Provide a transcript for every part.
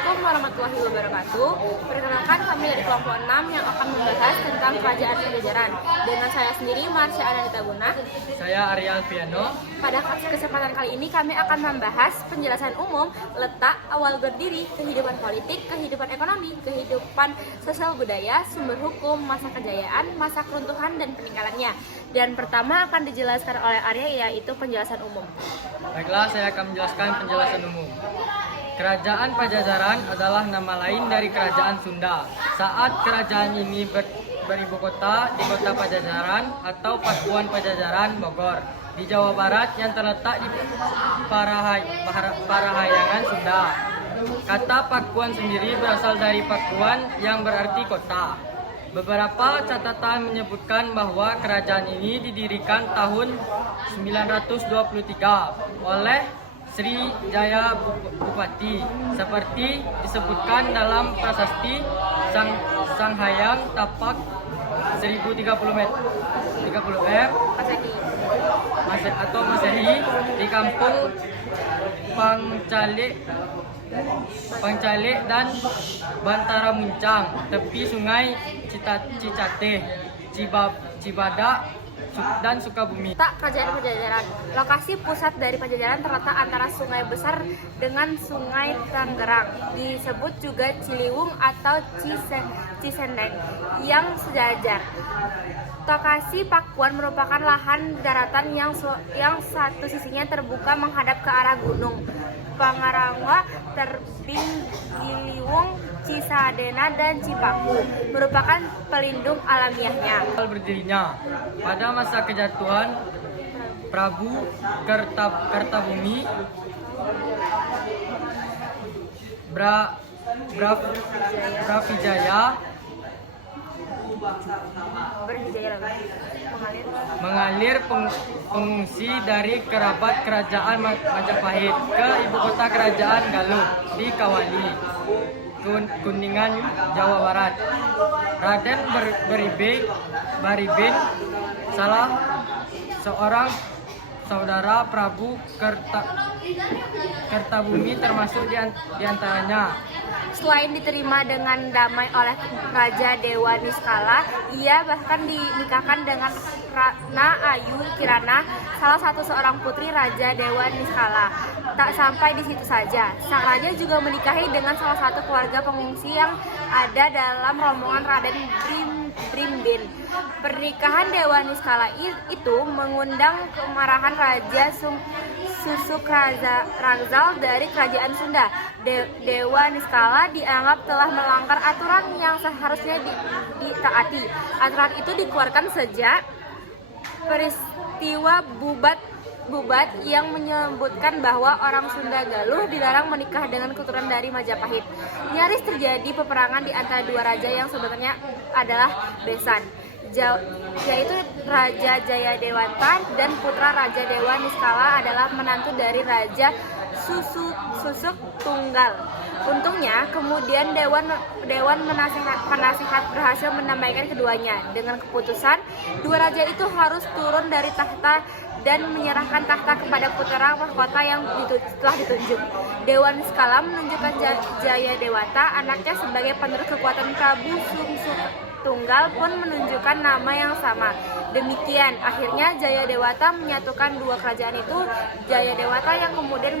Assalamualaikum warahmatullahi wabarakatuh. Perkenalkan, kami dari kelompok 6 yang akan membahas tentang kerajaan Pajajaran. Dengan saya sendiri, Marsha Ananita Guna. Saya Arya Alfiano. Pada kesempatan kali ini kami akan membahas penjelasan umum, letak, awal berdiri, kehidupan politik, kehidupan ekonomi, kehidupan sosial budaya, sumber hukum, masa kejayaan, masa keruntuhan, dan peninggalannya. Dan pertama akan dijelaskan oleh Arya, yaitu penjelasan umum. Baiklah, saya akan menjelaskan penjelasan umum. Kerajaan Pajajaran adalah nama lain dari Kerajaan Sunda. Saat kerajaan ini beribu kota di Kota Pajajaran atau Pakuan Pajajaran, Bogor, di Jawa Barat yang terletak di Parahayangan Sunda. Kata Pakuan sendiri berasal dari Pakuan yang berarti kota. Beberapa catatan menyebutkan bahwa kerajaan ini didirikan tahun 923 oleh Sri Jaya Bupati, seperti disebutkan dalam prasasti Sanghayang Tapak 1030 Masehi di kampung Pangcalik dan Bantara Muncang, tepi sungai Cicateh, Cibadak, dan Sukabumi. Tak Kerajaan Pajajaran. Lokasi pusat dari Pajajaran terletak antara Sungai Besar dengan Sungai Tanggerang. Disebut juga Ciliwung atau Cisendeng yang sejajar. Lokasi Pakuan merupakan lahan daratan yang satu sisinya terbuka menghadap ke arah gunung Pangarangwa, Terbing, Ciliwung, Cisadena, dan Cipaku merupakan pelindung alamiahnya. Awal berdirinya pada masa kejatuhan Prabu Kartabumi, Brawijaya mengalir pengungsi dari kerabat kerajaan Majapahit ke ibu kota kerajaan Galuh di Kawali, Kuningan, Jawa Barat. Raden Baribin, salah seorang saudara Prabu Kartabumi, termasuk di antaranya. Selain diterima dengan damai oleh Raja Dewa Niskala, ia bahkan dinikahkan dengan Ratna Ayu Kirana, salah satu seorang putri Raja Dewa Niskala. Tak sampai di situ saja, sang raja juga menikahi dengan salah satu keluarga pengungsi yang ada dalam rombongan Raden Brimbin. Pernikahan Dewa Niskala itu mengundang kemarahan Raja Susuk Rangzal dari Kerajaan Sunda. Dewa Niskala dianggap telah melanggar aturan yang seharusnya ditaati. Aturan itu dikeluarkan sejak peristiwa Bubat yang menyebutkan bahwa orang Sunda Galuh dilarang menikah dengan keturunan dari Majapahit. Nyaris terjadi peperangan di antara dua raja yang sebenarnya adalah besan, yaitu Raja Jayadewata dan putra Raja Dewa Niskala adalah menantu dari Raja Susuk Tunggal. Untungnya kemudian Dewan Penasihat berhasil mendamaikan keduanya. Dengan keputusan, dua raja itu harus turun dari tahta dan menyerahkan tahta kepada putra mahkota yang telah ditunjuk. Dewan Niskala menunjukkan Jayadewata, anaknya, sebagai penerus kekuatan Prabu Susuk Tunggal pun menunjukkan nama yang sama. Demikian, akhirnya Jayadewata menyatukan dua kerajaan itu. Jayadewata yang kemudian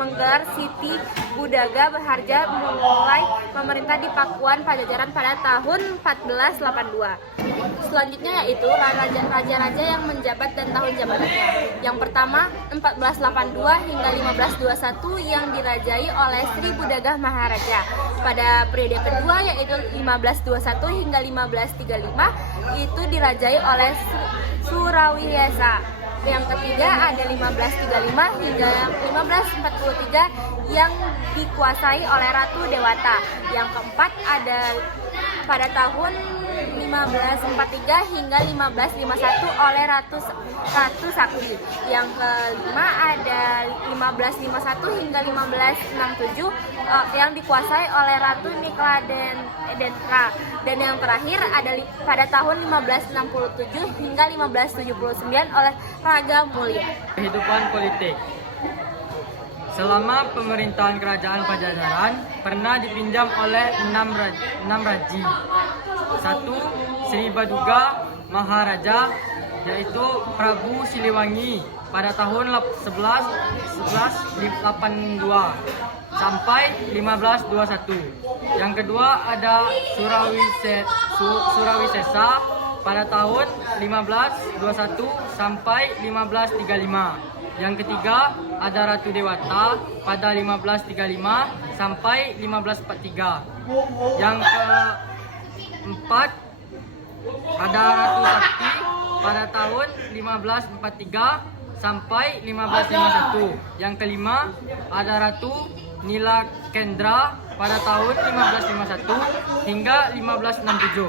menggelar Siti Budaga Berharja mulai memerintah di Pakuan Pajajaran pada tahun 1482. Selanjutnya yaitu raja-raja yang menjabat dan tahun jabatannya. Yang pertama 1482 hingga 1521 yang dirajai oleh Sri Budaga Maharaja. Pada periode kedua yaitu 1521 hingga 1535 itu dirajai oleh Surawijaya. Yang ketiga ada 1535 hingga 1543 yang dikuasai oleh Ratu Dewata. Yang keempat ada pada tahun 1543 hingga 1551 oleh Ratu Sakti. Yang kelima ada 1551 hingga 1567 yang dikuasai oleh Ratu Nikla Denka. Dan yang terakhir ada pada tahun 1567 hingga 1579 oleh Raga Mulia. Kehidupan politik. Selama pemerintahan kerajaan Pajajaran pernah dipinjam oleh enam raji. Satu, Sri Baduga Maharaja, yaitu Prabu Siliwangi pada tahun 1182 sampai 1521. Yang kedua ada Surawisesa pada tahun 1521 sampai 1535. Yang ketiga ada Ratu Dewata pada 1535 sampai 1543. Yang keempat ada Ratu Sakti pada tahun 1543 sampai 1551. Yang kelima ada Ratu Nila Kendra pada tahun 1551 hingga 1567.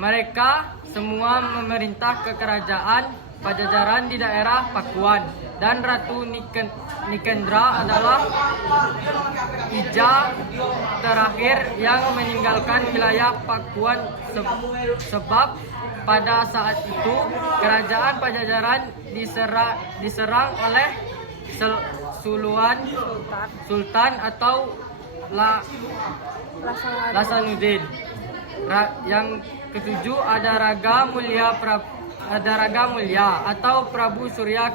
Mereka semua memerintah kerajaan Pajajaran di daerah Pakuan, dan Ratu Nikendra adalah ija terakhir yang meninggalkan wilayah Pakuan sebab pada saat itu kerajaan Pajajaran diserang oleh Sultan atau Lasanuddin. Yang ketujuh ada Raga Mulia atau Prabu Surya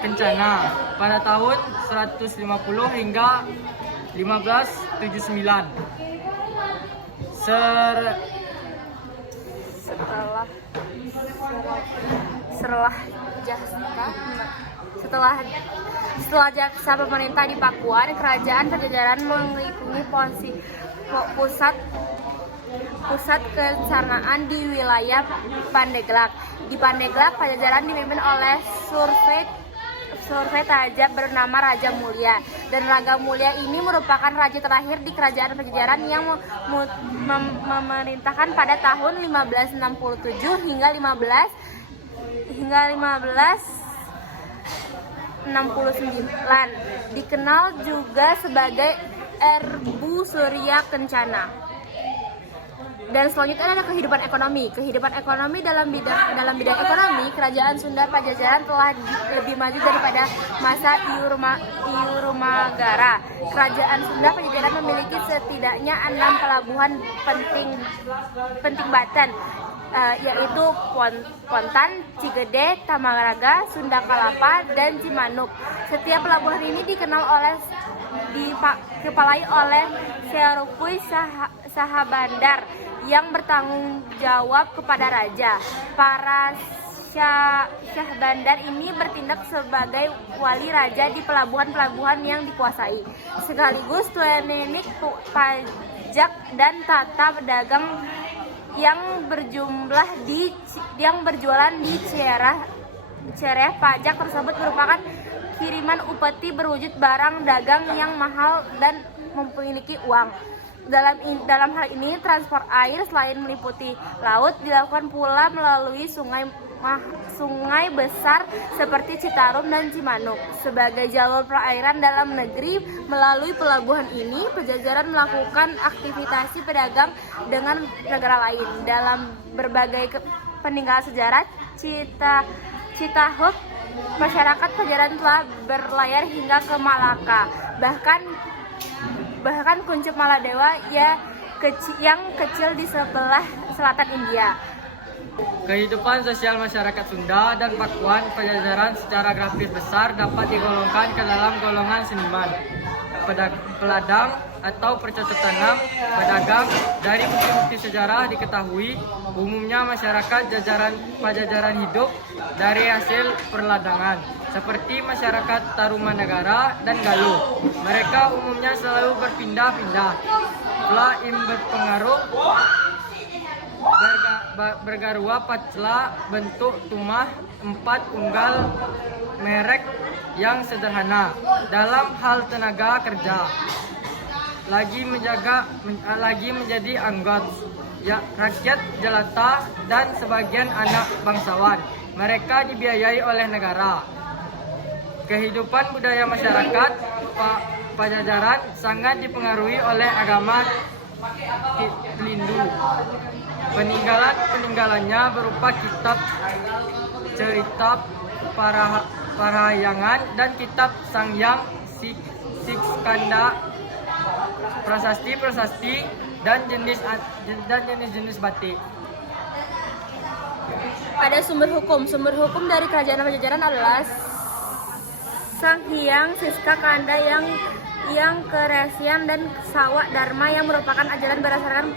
Kencana pada tahun 150 hingga 1579. Setelah jasa pemerintah di Pakuan, kerajaan Pajajaran mengelilingi pusat kencanakan di wilayah Pandeglang. Di Pandeglang, Pajajaran dipimpin oleh survei raja bernama Raja Mulia, dan Raga Mulia ini merupakan raja terakhir di kerajaan Pajajaran yang memerintahkan pada tahun 1567 hingga 1569. Dikenal juga sebagai Erbu Surya Kencana. Dan selanjutnya ada kehidupan ekonomi. Kehidupan ekonomi dalam bidang ekonomi, kerajaan Sunda Pajajaran telah lebih maju daripada masa Iurumagara. Kerajaan Sunda Pajajaran memiliki setidaknya 6 pelabuhan penting Banten, yaitu Pontan, Cigede, Tamaraga, Sunda Kelapa, dan Cimanuk. Setiap pelabuhan ini dikepalai oleh Serupui Sahabandar yang bertanggung jawab kepada raja. Para Syahbandar ini bertindak sebagai wali raja di pelabuhan-pelabuhan yang dikuasai, sekaligus tuanenik pajak dan tata dagang yang berjualan di Cereh. Pajak tersebut merupakan kiriman upeti berwujud barang dagang yang mahal dan memiliki uang. Dalam hal ini, transport air selain meliputi laut dilakukan pula melalui sungai besar seperti Citarum dan Cimanuk. Sebagai jalur perairan dalam negeri, melalui pelabuhan ini Pajajaran melakukan aktivitas pedagang dengan negara lain. Dalam berbagai peninggalan sejarah Citahuk, masyarakat Pajajaran telah berlayar hingga ke Malaka. Bahkan Kuncup Maladewa yang kecil di sebelah selatan India. Kehidupan sosial masyarakat Sunda dan Pakuan Pajajaran secara grafis besar dapat digolongkan ke dalam golongan seniman, peladang atau bercocok tanam, pedagang. Dari bukti-bukti sejarah diketahui umumnya masyarakat Pajajaran hidup dari hasil perladangan, seperti masyarakat Tarumanegara dan Galuh. Mereka umumnya selalu berpindah-pindah. Pula berpengaruh bergarua pacla bentuk tumah 4 unggal merek yang sederhana dalam hal tenaga kerja. Lagi menjadi anggot ya, rakyat jelata dan sebagian anak bangsawan. Mereka dibiayai oleh negara. Kehidupan budaya masyarakat Pajajaran sangat dipengaruhi oleh agama Hindu. Peninggalannya berupa kitab cerita Parahyangan dan kitab Sangyang Sikskanda, prasasti-prasasti dan jenis-jenis batik. Pada sumber hukum dari kerajaan Pajajaran adalah Sanghyang Siska Kanda yang Keresian dan Sawa Dharma yang merupakan ajaran berdasarkan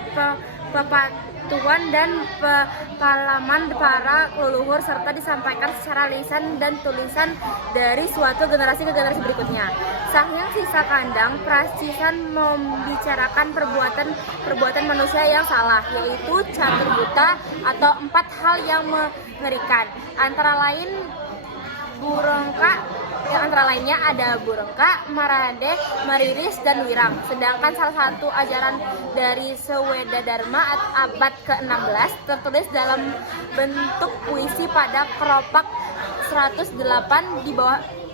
pepatuan dan pengalaman para leluhur serta disampaikan secara lisan dan tulisan dari suatu generasi ke generasi berikutnya. Sanghyang Siska Kandang prasisan membicarakan perbuatan manusia yang salah, yaitu catur buta atau 4 hal yang mengerikan. Antara lainnya ada Burengka, Marade, Mariris, dan Wirang. Sedangkan salah satu ajaran dari Sweda Dharma abad ke-16 tertulis dalam bentuk puisi pada keropak 108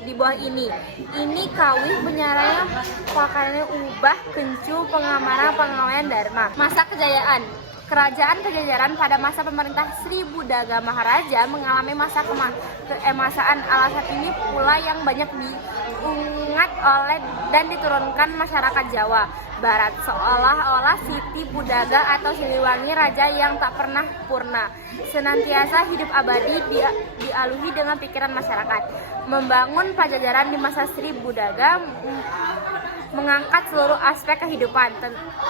di bawah ini. Ini kawih penyaranya pakaiannya ubah kencu pengamaran Dharma. Masa kejayaan. Kerajaan Pajajaran pada masa pemerintah Sri Budaga Maharaja mengalami masa keemasan. Alasan ini pula yang banyak diingat oleh dan diturunkan masyarakat Jawa Barat, seolah-olah Siti Budaga atau Siliwangi raja yang tak pernah purna, senantiasa hidup abadi dialuhi dengan pikiran masyarakat. Membangun Pajajaran di masa Sri Budaga mengangkat seluruh aspek kehidupan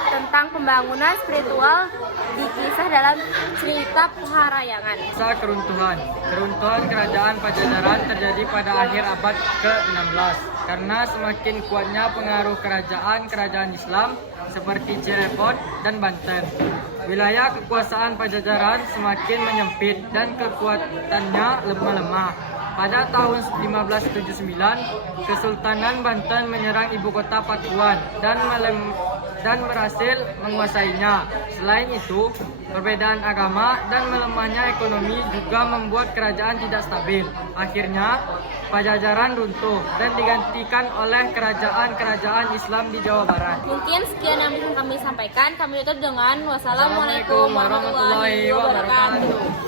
tentang pembangunan spiritual dikisah dalam cerita Parahyangan. Masa keruntuhan kerajaan Pajajaran terjadi pada akhir abad ke-16 karena semakin kuatnya pengaruh kerajaan Islam seperti Cirebon dan Banten. Wilayah kekuasaan Pajajaran semakin menyempit dan kekuatannya lemah. Pada tahun 1579, Kesultanan Banten menyerang ibu kota Pakuan dan berhasil menguasainya. Selain itu, perbedaan agama dan melemahnya ekonomi juga membuat kerajaan tidak stabil. Akhirnya, Pajajaran runtuh dan digantikan oleh kerajaan-kerajaan Islam di Jawa Barat. Mungkin sekian yang bisa kami sampaikan. Kami tutup dengan wassalamualaikum warahmatullahi wabarakatuh.